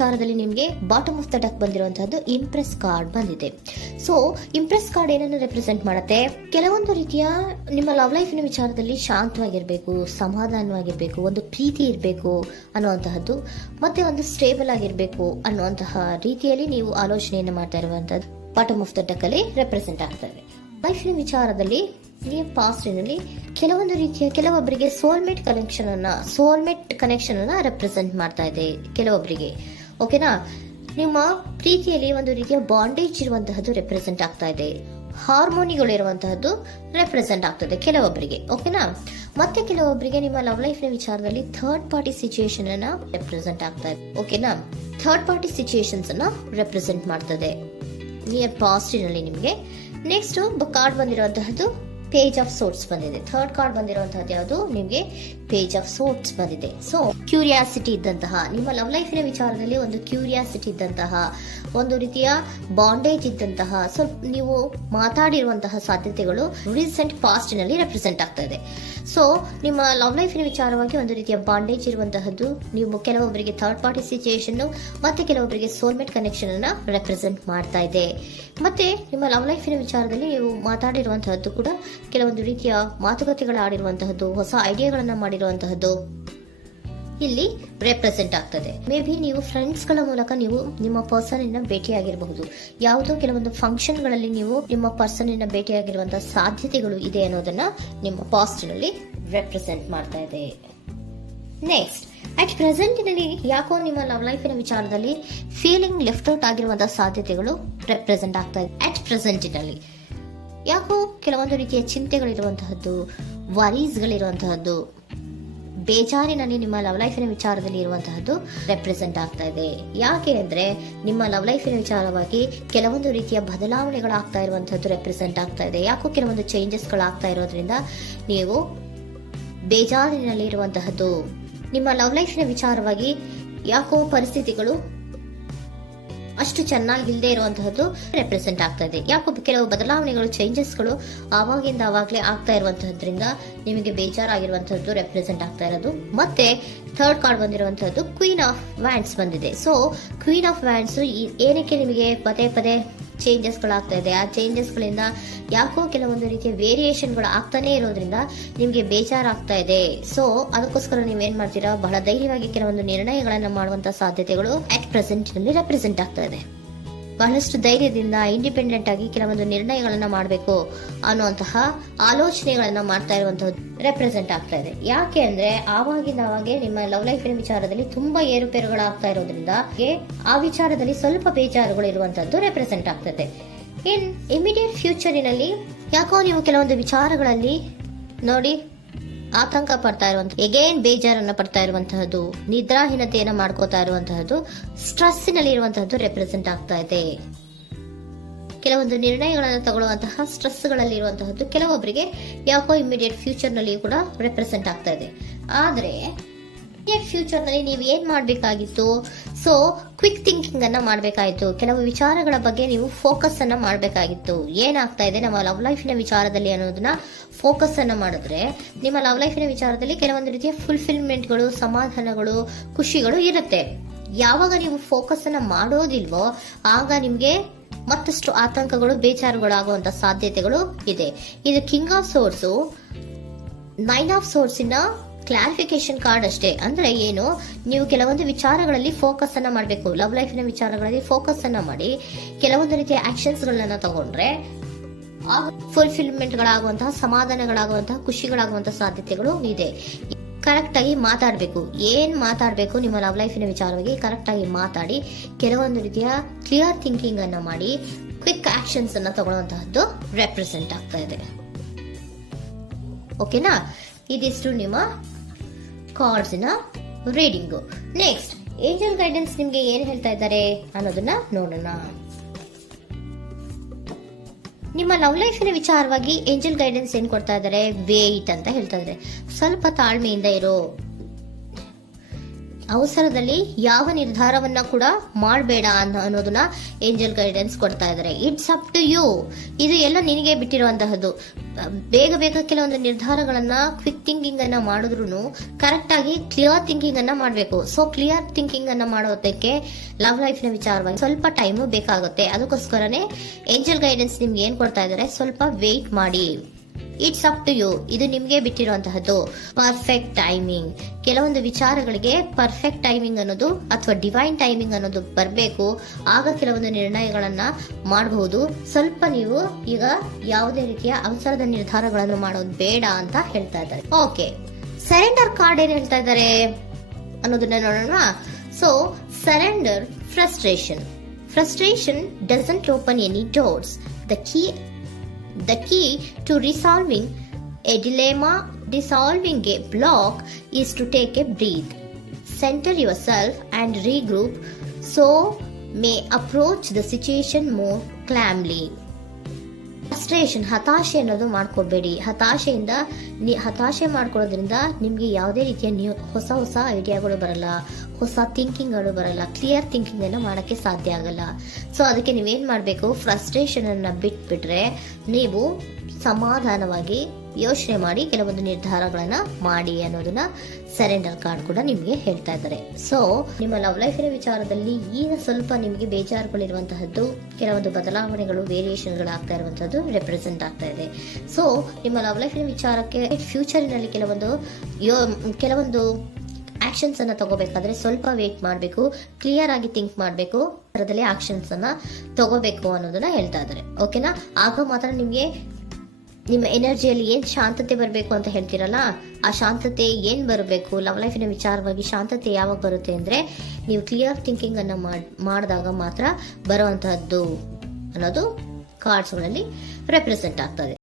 ವಿಚಾರದಲ್ಲಿ ನಿಮಗೆ bottom of the deck ಬಂದಿರುವಂತಹದ್ದು ಇಂಪ್ರೆಸ್ ಕಾರ್ಡ್ ಬಂದಿದೆ. ಸೊ ಇಂಪ್ರೆಸ್ ಕಾರ್ಡ್ ಏನನ್ನು ರೆಪ್ರೆಸೆಂಟ್ ಮಾಡುತ್ತೆ? ಕೆಲವೊಂದು ರೀತಿಯ ನಿಮ್ಮ ಲವ್ ಲೈಫಿನ ವಿಚಾರದಲ್ಲಿ ಶಾಂತವಾಗಿರ್ಬೇಕು, ಸಮಾಧಾನವಾಗಿರ್ಬೇಕು, ಒಂದು ಪ್ರೀತಿ ಇರಬೇಕು ಅನ್ನುವಂತಹದ್ದು, ಮತ್ತೆ ಒಂದು ಸ್ಟೇಬಲ್ ಆಗಿರ್ಬೇಕು ಅನ್ನುವಂತಹ ರೀತಿಯಲ್ಲಿ ನೀವು ಆಲೋಚನೆಯನ್ನು ಮಾಡ್ತಾ ಇರುವಂತಹದ್ದು ಬಾಟಮ್ ಆಫ್ ದ ಡೆಕ್ ಅಲ್ಲಿ ರೆಪ್ರೆಸೆಂಟ್ ಆಗ್ತದೆ. ಲೈಫಿನ ವಿಚಾರದಲ್ಲಿ ನಿಮ್ಮ ಪಾಸ್ಟಿನಲ್ಲಿ ಕೆಲವೊಂದು ರೀತಿಯ ಕೆಲವೊಬ್ಬರಿಗೆ ಸೋಲ್ಮೇಟ್ ಕನೆಕ್ಷನ್ ಅನ್ನ ರೆಪ್ರೆಸೆಂಟ್ ಮಾಡ್ತಾ ಇದೆ ಕೆಲವೊಬ್ಬರಿಗೆ. ಓಕೆನಾ? ನಿಮ್ಮ ಪ್ರೀತಿಯಲ್ಲಿ ಒಂದು ರೀತಿಯ ಬಾಂಡೇಜ್ ಇರುವಂತಹದ್ದು ರೆಪ್ರೆಸೆಂಟ್ ಆಗ್ತಾ ಇದೆ. ಹಾರ್ಮೋನಿಗಳು ಇರುವಂತಹದ್ದು ರೆಪ್ರೆಸೆಂಟ್ ಆಗ್ತದೆ ಕೆಲವೊಬ್ಬರಿಗೆ. ಓಕೆನಾ? ಮತ್ತೆ ಕೆಲವೊಬ್ಬರಿಗೆ ನಿಮ್ಮ ಲವ್ ಲೈಫ್ ನ ವಿಚಾರದಲ್ಲಿ ಥರ್ಡ್ ಪಾರ್ಟಿ ಸಿಚುಯೇಷನ್ ಅನ್ನ ರೆಪ್ರೆಸೆಂಟ್ ಆಗ್ತಾ ಇದೆ. ಓಕೆನಾ? ಥರ್ಡ್ ಪಾರ್ಟಿ ಸಿಚುಯೇಷನ್ಸ್ ಅನ್ನ ರೆಪ್ರೆಸೆಂಟ್ ಮಾಡ್ತದೆ ನಿಯರ್ ಪಾಸ್ಟಿನಲ್ಲಿ ನಿಮಗೆ. ನೆಕ್ಸ್ಟ್ ಕಾರ್ಡ್ ಬಂದಿರುವಂತಹದ್ದು ಪೇಜ್ ಆಫ್ ಸೋರ್ಟ್ಸ್ ಬಂದಿದೆ. ಥರ್ಡ್ ಕಾರ್ಡ್ ಬಂದಿರುವಂತಹದ್ದು ಯಾವುದು? ನಿಮಗೆ ಪೇಜ್ ಆಫ್ ಸೋರ್ಟ್ಸ್ ಬಂದಿದೆ. ಸೊ ಕ್ಯೂರಿಯಾಸಿಟಿ ಇದ್ದಂತಹ, ನಿಮ್ಮ ಲವ್ ಲೈಫಿನ ವಿಚಾರದಲ್ಲಿ ಒಂದು ಕ್ಯೂರಿಯಾಸಿಟಿ ಇದ್ದಂತಹ, ಒಂದು ರೀತಿಯ ಬಾಂಡೇಜ್ ಇದ್ದಂತಹ, ಸ್ವಲ್ಪ ನೀವು ಮಾತಾಡಿರುವಂತಹ ಸಾಧ್ಯತೆಗಳು ರೀಸೆಂಟ್ ಪಾಸ್ಟ್ ನಲ್ಲಿ ರೆಪ್ರೆಸೆಂಟ್ ಆಗ್ತಾ ಇದೆ. ಸೊ ನಿಮ್ಮ ಲವ್ ಲೈಫಿನ ವಿಚಾರವಾಗಿ ಒಂದು ರೀತಿಯ ಬಾಂಡೇಜ್ ಇರುವಂತಹದ್ದು, ನೀವು ಕೆಲವೊಬ್ಬರಿಗೆ ಥರ್ಡ್ ಪಾರ್ಟಿ ಸಿಚುಯೇಷನ್ ಮತ್ತೆ ಕೆಲವೊಬ್ಬರಿಗೆ ಸೋಲ್ಮೇಟ್ ಕನೆಕ್ಷನ್ ಅನ್ನ ರೆಪ್ರೆಸೆಂಟ್ ಮಾಡ್ತಾ ಇದೆ. ಮತ್ತೆ ನಿಮ್ಮ ಲವ್ ಲೈಫಿನ ವಿಚಾರದಲ್ಲಿ ನೀವು ಮಾತಾಡಿರುವಂತಹದ್ದು ಕೂಡ ಕೆಲವೊಂದು ರೀತಿಯ ಮಾತುಕತೆಗಳು ಆಡಿರುವಂತಹದ್ದು, ಹೊಸ ಐಡಿಯಾಗಳನ್ನ ಮಾಡಿರುವಂತಹದ್ದು ಇಲ್ಲಿ ರೆಪ್ರೆಸೆಂಟ್ ಆಗ್ತದೆ. ಮೇ ಬಿ ನೀವು ಫ್ರೆಂಡ್ಸ್ ಗಳ ಮೂಲಕ ನೀವು ನಿಮ್ಮ ಪರ್ಸನ್ ಅನ್ನ ಭೇಟಿಯಾಗಿರಬಹುದು. ಯಾವುದೋ ಕೆಲವೊಂದು ಫಂಕ್ಷನ್ ಗಳಲ್ಲಿ ನೀವು ನಿಮ್ಮ ಪರ್ಸನ್ ಅನ್ನ ಭೇಟಿಯಾಗಿರುವಂತಹ ಸಾಧ್ಯತೆಗಳು ಇದೆ ಅನ್ನೋದನ್ನ ನಿಮ್ಮ ಪಾಸ್ಟ್ ನಲ್ಲಿ ರೆಪ್ರೆಸೆಂಟ್ ಮಾಡ್ತಾ ಇದೆ. ನೆಕ್ಸ್ಟ್, ಅಟ್ ಪ್ರೆಸೆಂಟ್ ನಲ್ಲಿ ಯಾಕೋ ನಿಮ್ಮ ಲವ್ ಲೈಫಿನ ವಿಚಾರದಲ್ಲಿ ಫೀಲಿಂಗ್ ಲೆಫ್ಟ್ ಔಟ್ ಆಗಿರುವಂತಹ ಸಾಧ್ಯತೆಗಳು ರೆಪ್ರೆಸೆಂಟ್ ಆಗ್ತಾ ಇದೆ. ಅಟ್ ಪ್ರೆಸೆಂಟ್ ನಲ್ಲಿ ಯಾಕೋ ಕೆಲವೊಂದು ರೀತಿಯ ಚಿಂತೆಗಳಿರುವಂತಹದ್ದು, ವರೀಸ್ಗಳಿರುವಂತಹದ್ದು, ಬೇಜಾರಿನಲ್ಲಿ ನಿಮ್ಮ ಲವ್ ಲೈಫಿನ ವಿಚಾರದಲ್ಲಿ ಇರುವಂತಹದ್ದು ರೆಪ್ರೆಸೆಂಟ್ ಆಗ್ತಾ ಇದೆ. ಯಾಕೆ ಅಂದ್ರೆ ನಿಮ್ಮ ಲವ್ ಲೈಫಿನ ವಿಚಾರವಾಗಿ ಕೆಲವೊಂದು ರೀತಿಯ ಬದಲಾವಣೆಗಳಾಗ್ತಾ ಇರುವಂತಹದ್ದು ರೆಪ್ರೆಸೆಂಟ್ ಆಗ್ತಾ ಇದೆ. ಯಾಕೋ ಕೆಲವೊಂದು ಚೇಂಜಸ್ಗಳಾಗ್ತಾ ಇರೋದ್ರಿಂದ ನೀವು ಬೇಜಾರಿನಲ್ಲಿ ಇರುವಂತಹದ್ದು. ನಿಮ್ಮ ಲವ್ ಲೈಫಿನ ವಿಚಾರವಾಗಿ ಯಾಕೋ ಪರಿಸ್ಥಿತಿಗಳು ಅಷ್ಟು ಚೆನ್ನಾಗಿಲ್ಲದೆ ಇರುವಂತಹದ್ದು ರೆಪ್ರೆಸೆಂಟ್ ಆಗ್ತಾ ಇದೆ. ಯಾಕೋ ಕೆಲವು ಬದಲಾವಣೆಗಳು, ಚೇಂಜಸ್ಗಳು ಆವಾಗಿಂದ ಆವಾಗಲೇ ಆಗ್ತಾ ಇರುವಂತಹದ್ರಿಂದ ನಿಮಗೆ ಬೇಜಾರಾಗಿರುವಂತಹದ್ದು ರೆಪ್ರೆಸೆಂಟ್ ಆಗ್ತಾ ಇರೋದು. ಮತ್ತೆ ಥರ್ಡ್ ಕಾರ್ಡ್ ಬಂದಿರುವಂತಹದ್ದು ಕ್ವೀನ್ ಆಫ್ ವ್ಯಾಂಡ್ಸ್ ಬಂದಿದೆ. ಸೊ ಕ್ವೀನ್ ಆಫ್ ವ್ಯಾಂಡ್ಸ್ ಏನಕ್ಕೆ ನಿಮಗೆ ಪದೇ ಪದೇ ಚೇಂಜಸ್ಗಳಾಗ್ತಾ ಇದೆ? ಆ ಚೇಂಜಸ್ಗಳಿಂದ ಯಾಕೋ ಕೆಲವೊಂದು ರೀತಿಯ ವೇರಿಯೇಷನ್ಗಳು ಆಗ್ತಾನೆ ಇರೋದ್ರಿಂದ ನಿಮಗೆ ಬೇಜಾರಾಗ್ತಾ ಇದೆ. ಸೊ ಅದಕ್ಕೋಸ್ಕರ ನೀವೇನ್ ಮಾಡ್ತೀರಾ? ಬಹಳ ಧೈರ್ಯವಾಗಿ ಕೆಲವೊಂದು ನಿರ್ಣಯಗಳನ್ನ ಮಾಡುವಂತಹ ಸಾಧ್ಯತೆಗಳು ಅಟ್ ಪ್ರೆಸೆಂಟ್ ನಲ್ಲಿ ರೆಪ್ರೆಸೆಂಟ್ ಆಗ್ತಾ ಇದೆ. ಬಹಳಷ್ಟು ಧೈರ್ಯದಿಂದ ಇಂಡಿಪೆಂಡೆಂಟ್ ಆಗಿ ಕೆಲವೊಂದು ನಿರ್ಣಯಗಳನ್ನ ಮಾಡಬೇಕು ಅನ್ನುವಂತಹ ಆಲೋಚನೆಗಳನ್ನ ಮಾಡ್ತಾ ಇರುವಂತಹದ್ದು ರೆಪ್ರೆಸೆಂಟ್ ಆಗ್ತಾ ಇದೆ. ಯಾಕೆ ಅಂದ್ರೆ ಆವಾಗಿಂದ ಆವಾಗೆ ನಿಮ್ಮ ಲವ್ ಲೈಫಿನ ವಿಚಾರದಲ್ಲಿ ತುಂಬಾ ಏರುಪೇರುಗಳಾಗ್ತಾ ಇರೋದ್ರಿಂದ ಆ ವಿಚಾರದಲ್ಲಿ ಸ್ವಲ್ಪ ಬೇಜಾರುಗಳು ಇರುವಂತಹದ್ದು ರೆಪ್ರೆಸೆಂಟ್ ಆಗ್ತದೆ. ಇನ್ ಇಮಿಡಿಯೇಟ್ ಫ್ಯೂಚರಿನಲ್ಲಿ ಯಾಕೋ ನೀವು ಕೆಲವೊಂದು ವಿಚಾರಗಳಲ್ಲಿ ನೋಡಿ ಆತಂಕ ಪಡ್ತಾ ಇರುವಂತಹ, ಎಗೇನ್ ಬೇಜಾರನ್ನ ಪಡ್ತಾ ಇರುವಂತಹದ್ದು, ನಿದ್ರಾಹೀನತೆಯನ್ನ ಮಾಡ್ಕೋತಾ ಇರುವಂತಹದ್ದು, ಸ್ಟ್ರೆಸ್ ನಲ್ಲಿ ಇರುವಂತಹದ್ದು ರೆಪ್ರೆಸೆಂಟ್ ಆಗ್ತಾ ಇದೆ. ಕೆಲವೊಂದು ನಿರ್ಣಯಗಳನ್ನು ತಗೊಳ್ಳುವಂತಹ ಸ್ಟ್ರೆಸ್ ಗಳಲ್ಲಿ ಇರುವಂತಹದ್ದು ಕೆಲವೊಬ್ಬರಿಗೆ ಯಾಕೋ ಇಮಿಡಿಯೇಟ್ ಫ್ಯೂಚರ್ ನಲ್ಲಿ ಕೂಡ ರೆಪ್ರೆಸೆಂಟ್ ಆಗ್ತಾ ಇದೆ. ಆದ್ರೆ ಫ್ಯೂಚರ್ ನಲ್ಲಿ ನೀವು ಏನ್ ಮಾಡ್ಬೇಕಾಗಿತ್ತು? ಸೊ ಕ್ವಿಕ್ ಥಿಂಕಿಂಗ್ ಅನ್ನ ಮಾಡ್ಬೇಕಾಗಿತ್ತು. ಕೆಲವು ವಿಚಾರಗಳ ಬಗ್ಗೆ ನೀವು ಫೋಕಸ್ ಅನ್ನ ಮಾಡ್ಬೇಕಾಗಿತ್ತು. ಏನಾಗ್ತಾ ಇದೆ ನಮ್ಮ ಲವ್ ಲೈಫಿನ ವಿಚಾರದಲ್ಲಿ ಅನ್ನೋದನ್ನ ಫೋಕಸ್ ಅನ್ನ ಮಾಡಿದ್ರೆ ನಿಮ್ಮ ಲವ್ ಲೈಫಿನ ವಿಚಾರದಲ್ಲಿ ಕೆಲವೊಂದು ರೀತಿಯ ಫುಲ್ಫಿಲ್ಮೆಂಟ್ಗಳು, ಸಮಾಧಾನಗಳು, ಖುಷಿಗಳು ಇರುತ್ತೆ. ಯಾವಾಗ ನೀವು ಫೋಕಸ್ ಅನ್ನ ಮಾಡೋದಿಲ್ವೋ ಆಗ ನಿಮ್ಗೆ ಮತ್ತಷ್ಟು ಆತಂಕಗಳು, ಬೇಜಾರುಗಳು ಆಗುವಂತ ಸಾಧ್ಯತೆಗಳು ಇದೆ. ಇದು king of swords, 9 of swords ಇನ ಕ್ಲಾರಿಫಿಕೇಶನ್ ಕಾರ್ಡ್ ಅಷ್ಟೇ. ಅಂದ್ರೆ ಏನು? ನೀವು ಕೆಲವೊಂದು ವಿಚಾರಗಳಲ್ಲಿ ಫೋಕಸ್ ಅನ್ನ ಮಾಡಬೇಕು. ಲವ್ ಲೈಫಿನ ವಿಚಾರಗಳಲ್ಲಿ ಫೋಕಸ್ ಅನ್ನ ಮಾಡಿ ಕೆಲವೊಂದು ರೀತಿಯ ಆಕ್ಷನ್ಸ್ ಗಳನ್ನ ತಗೊಂಡ್ರೆ ಫುಲ್ಫಿಲ್ಮೆಂಟ್ ಗಳಾಗುವಂತಹ, ಸಮಾಧಾನಗಳಾಗುವಂತಹ, ಖುಷಿಗಳಾಗುವಂತಹ ಸಾಧ್ಯತೆಗಳು ಇದೆ. ಕರೆಕ್ಟ್ ಆಗಿ ಮಾತಾಡಬೇಕು. ಏನ್ ಮಾತಾಡಬೇಕು ನಿಮ್ಮ ಲವ್ ಲೈಫಿನ ವಿಚಾರವಾಗಿ ಕರೆಕ್ಟ್ ಆಗಿ ಮಾತಾಡಿ ಕೆಲವೊಂದು ರೀತಿಯ ಕ್ಲಿಯರ್ ಥಿಂಕಿಂಗ್ ಅನ್ನ ಮಾಡಿ ಕ್ವಿಕ್ ಆಕ್ಷನ್ಸ್ ಅನ್ನ ತಗೊಳ್ಳುವಂತಹದ್ದು ರೆಪ್ರೆಸೆಂಟ್ ಆಗ್ತಾ ಇದೆ. ಓಕೆನಾ? ಇದಿಷ್ಟು ನಿಮ್ಮ ಕಾರ್ಡ್ಸ್ ನ ರೀಡಿಂಗು. ನೆಕ್ಸ್ಟ್, ಏಂಜಲ್ ಗೈಡೆನ್ಸ್ ನಿಮ್ಗೆ ಏನ್ ಹೇಳ್ತಾ ಇದ್ದಾರೆ ಅನ್ನೋದನ್ನ ನೋಡೋಣ. ನಿಮ್ಮ ಲವ್ ಲೈಫಿನ ವಿಚಾರವಾಗಿ ಏಂಜಲ್ ಗೈಡೆನ್ಸ್ ಏನ್ ಕೊಡ್ತಾ ಇದ್ದಾರೆ? ವೇಟ್ ಅಂತ ಹೇಳ್ತಾ ಇದ್ದಾರೆ. ಸ್ವಲ್ಪ ತಾಳ್ಮೆಯಿಂದ ಇರೋ ಅವಸರದಲ್ಲಿ ಯಾವ ನಿರ್ಧಾರವನ್ನ ಕೂಡ ಮಾಡಬೇಡ ಅನ್ನೋದನ್ನ ಏಂಜಲ್ ಗೈಡೆನ್ಸ್ ಕೊಡ್ತಾ ಇದ್ದಾರೆ. ಇಟ್ಸ್ ಅಪ್ ಟು ಯು, ಇದು ಎಲ್ಲ ನಿನಗೆ ಬಿಟ್ಟಿರುವಂತಹದ್ದು. ಬೇಗ ಬೇಗ ಕೆಲವೊಂದು ನಿರ್ಧಾರಗಳನ್ನ ಕ್ವಿಕ್ ಥಿಂಕಿಂಗ್ ಅನ್ನ ಮಾಡಿದ್ರು ಕರೆಕ್ಟ್ ಆಗಿ ಕ್ಲಿಯರ್ ಥಿಂಕಿಂಗ್ ಅನ್ನ ಮಾಡಬೇಕು. ಸೊ ಕ್ಲಿಯರ್ ಥಿಂಕಿಂಗ್ ಅನ್ನ ಮಾಡೋದಕ್ಕೆ ಲವ್ ಲೈಫ್ ನ ವಿಚಾರವಾಗಿ ಸ್ವಲ್ಪ ಟೈಮು ಬೇಕಾಗುತ್ತೆ. ಅದಕ್ಕೋಸ್ಕರನೇ ಏಂಜಲ್ ಗೈಡೆನ್ಸ್ ನಿಮ್ಗೆ ಏನ್ ಕೊಡ್ತಾ ಇದ್ದಾರೆ, ಸ್ವಲ್ಪ ವೇಟ್ ಮಾಡಿ. ಇಟ್ಸ್ ಅಪ್ ಟು ಯು, ಇದು ನಿಮ್ಗೆ ಬಿಟ್ಟಿರುವಂತಹದ್ದು. ಪರ್ಫೆಕ್ಟ್ ಟೈಮಿಂಗ್, ಕೆಲವೊಂದು ವಿಚಾರಗಳಿಗೆ ಪರ್ಫೆಕ್ಟ್ ಟೈಮಿಂಗ್ ಅನ್ನೋದು ಅಥವಾ ಡಿವೈನ್ ಟೈಮಿಂಗ್ ಅನ್ನೋದು ಬರಬೇಕು. ಆಗ ಕೆಲವೊಂದು ನಿರ್ಣಯಗಳನ್ನ ಮಾಡಬಹುದು. ಸ್ವಲ್ಪ ನೀವು ಈಗ ಯಾವುದೇ ರೀತಿಯ ಅವಸರದ ನಿರ್ಧಾರಗಳನ್ನು ಮಾಡೋದು ಬೇಡ ಅಂತ ಹೇಳ್ತಾ ಇದ್ದಾರೆ. ಓಕೆ, ಸರೆಂಡರ್ ಕಾರ್ಡ್ ಏನ್ ಹೇಳ್ತಾ ಇದ್ದಾರೆ ಅನ್ನೋದನ್ನ ನೋಡೋಣ. So surrender frustration doesn't open any doors. The key to resolving a dilemma, dissolving a block, is to take a breath, center yourself and regroup so may approach the situation more calmly. Frustration, ಹತಾಶೆ ಅನ್ನೋದು ಮಾಡ್ಕೋಬೇಡಿ. ಹತಾಶೆ ಮಾಡ್ಕೊಳ್ಳೋದ್ರಿಂದ ನಿಮ್ಗೆ ಯಾವುದೇ ರೀತಿಯ ಹೊಸ ಐಡಿಯಾಗಳು ಬರಲ್ಲ, ಹೊಸ ಥಿಂಕಿಂಗ್ಗಳು ಬರಲ್ಲ, ಕ್ಲಿಯರ್ ಥಿಂಕಿಂಗ್ ಅನ್ನ ಮಾಡಕ್ಕೆ ಸಾಧ್ಯ ಆಗಲ್ಲ. ಸೊ ಅದಕ್ಕೆ ನೀವೇನ್ ಮಾಡ್ಬೇಕು, ಫ್ರಸ್ಟ್ರೇಷನ್ ಅನ್ನ ಬಿಟ್ಬಿಟ್ರೆ ನೀವು ಸಮಾಧಾನವಾಗಿ ಯೋಚನೆ ಮಾಡಿ ಕೆಲವೊಂದು ನಿರ್ಧಾರಗಳನ್ನ ಮಾಡಿ ಅನ್ನೋದನ್ನ ಸರೆಂಡರ್ ಕಾರ್ಡ್ ಕೂಡ ನಿಮ್ಗೆ ಹೇಳ್ತಾ ಇದ್ದಾರೆ. ಸೊ ನಿಮ್ಮ ಲವ್ ಲೈಫಿನ ವಿಚಾರದಲ್ಲಿ ಈಗ ಸ್ವಲ್ಪ ನಿಮಗೆ ಬೇಜಾರುಗಳಿರುವಂತಹದ್ದು, ಕೆಲವೊಂದು ಬದಲಾವಣೆಗಳು, ವೇರಿಯೇಷನ್ಗಳು ಆಗ್ತಾ ಇರುವಂತಹದ್ದು ರೆಪ್ರೆಸೆಂಟ್ ಆಗ್ತಾ ಇದೆ. ಸೊ ನಿಮ್ಮ ಲವ್ ಲೈಫಿನ ವಿಚಾರಕ್ಕೆ ಫ್ಯೂಚರಿನಲ್ಲಿ ಕೆಲವೊಂದು ಆಕ್ಷನ್ಸ್ ಅನ್ನ ತಗೋಬೇಕಾದ್ರೆ ಸ್ವಲ್ಪ ವೇಟ್ ಮಾಡಬೇಕು, ಕ್ಲಿಯರ್ ಆಗಿ ಥಿಂಕ್ ಮಾಡಬೇಕು, ಅದರಲ್ಲಿ ಆಕ್ಷನ್ಸ್ ಅನ್ನ ತಗೋಬೇಕು ಅನ್ನೋದನ್ನ ಹೇಳ್ತಾ ಇದ್ದಾರೆ. ಓಕೆನಾ? ಆಗ ಮಾತ್ರ ನಿಮ್ಗೆ ನಿಮ್ಮ ಎನರ್ಜಿಯಲ್ಲಿ ಏನ್ ಶಾಂತತೆ ಬರಬೇಕು ಅಂತ ಹೇಳ್ತೀರಲ್ಲ, ಆ ಶಾಂತತೆ ಏನ್ ಬರಬೇಕು, ಲವ್ ಲೈಫಿನ ವಿಚಾರವಾಗಿ ಶಾಂತತೆ ಯಾವಾಗ ಬರುತ್ತೆ ಅಂದ್ರೆ ನೀವು ಕ್ಲಿಯರ್ ಥಿಂಕಿಂಗ್ ಅನ್ನ ಮಾಡಿದಾಗ ಮಾತ್ರ ಬರುವಂತಹದ್ದು ಅನ್ನೋದು ಕಾರ್ಡ್ಸ್ ಗಳಲ್ಲಿ ರೆಪ್ರೆಸೆಂಟ್ ಆಗ್ತದೆ.